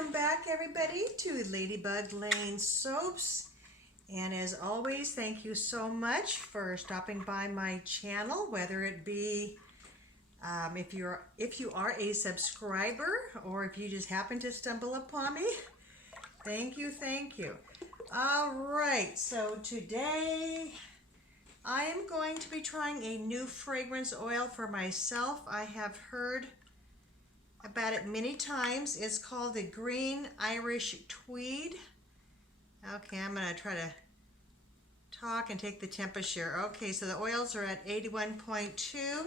Welcome back, everybody, to Ladybug Lane Soaps. And as always, thank you so much for stopping by my channel, whether it be if you are a subscriber or if you just happen to stumble upon me. Thank you, thank you. All right, so today I am going to be trying a new fragrance oil for myself. I have heard about it many times. It's called the Green Irish Tweed. Okay, I'm going to try to talk and take the temperature. Okay, so the oils are at 81.2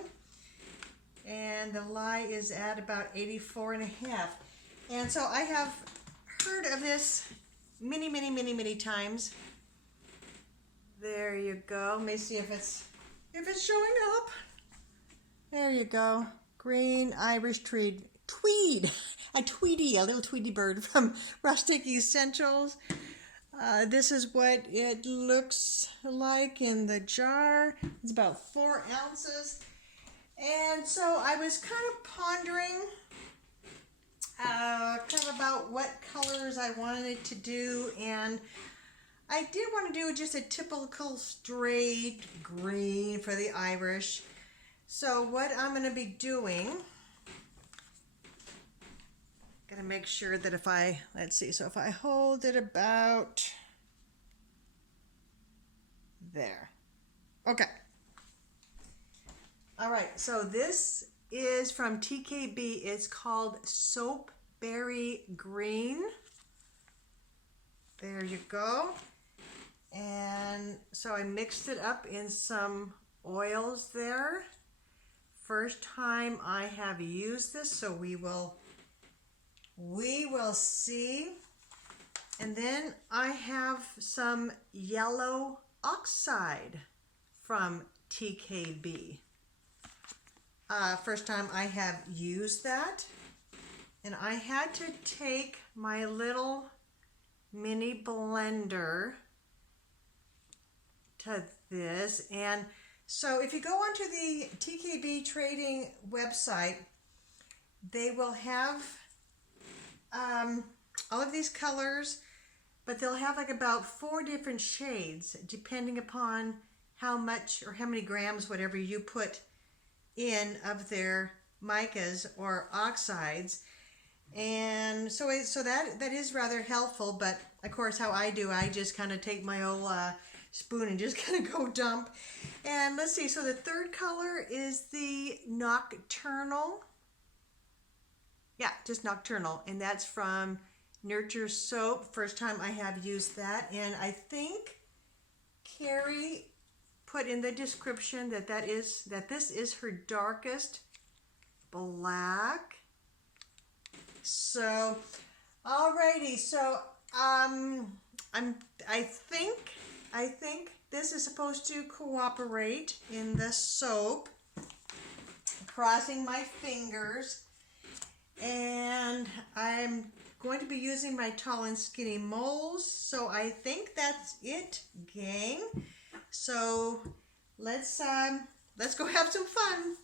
and the lye is at about 84.5. And so I have heard of this many times. There you go. Let me see if it's showing up. There you go. Green Irish Tweed. A little Tweety bird from Rustic Essentials. This is what it looks like in the jar. It's about 4 ounces. And so I was kind of pondering about what colors I wanted it to do, and I did want to do just a typical straight green for the Irish. So what I'm going to be doing, got to make sure that if I, let's see, so if I hold it about there. Okay. All right, so this is from TKB. It's called Soapberry Green. There you go. And so I mixed it up in some oils there. First time I have used this, so we will see. And then I have some yellow oxide from TKB. First time I have used that, and I had to take my little mini blender to this. And so if you go onto the TKB trading website, they will have all of these colors, but they'll have like about 4 different shades depending upon how much or how many grams, whatever you put in of their micas or oxides. And so that is rather helpful, but of course how I do, I just kind of take my old spoon and just kind of go dump. And let's see, so the third color is the Nocturnal. Yeah, just Nocturnal, and that's from Nurture Soap. First time I have used that, and I think Carrie put in the description that this is her darkest black. So, alrighty, so I think this is supposed to cooperate in the soap. Crossing my fingers. And I'm going to be using my tall and skinny moles, so I think that's it, gang. So let's go have some fun.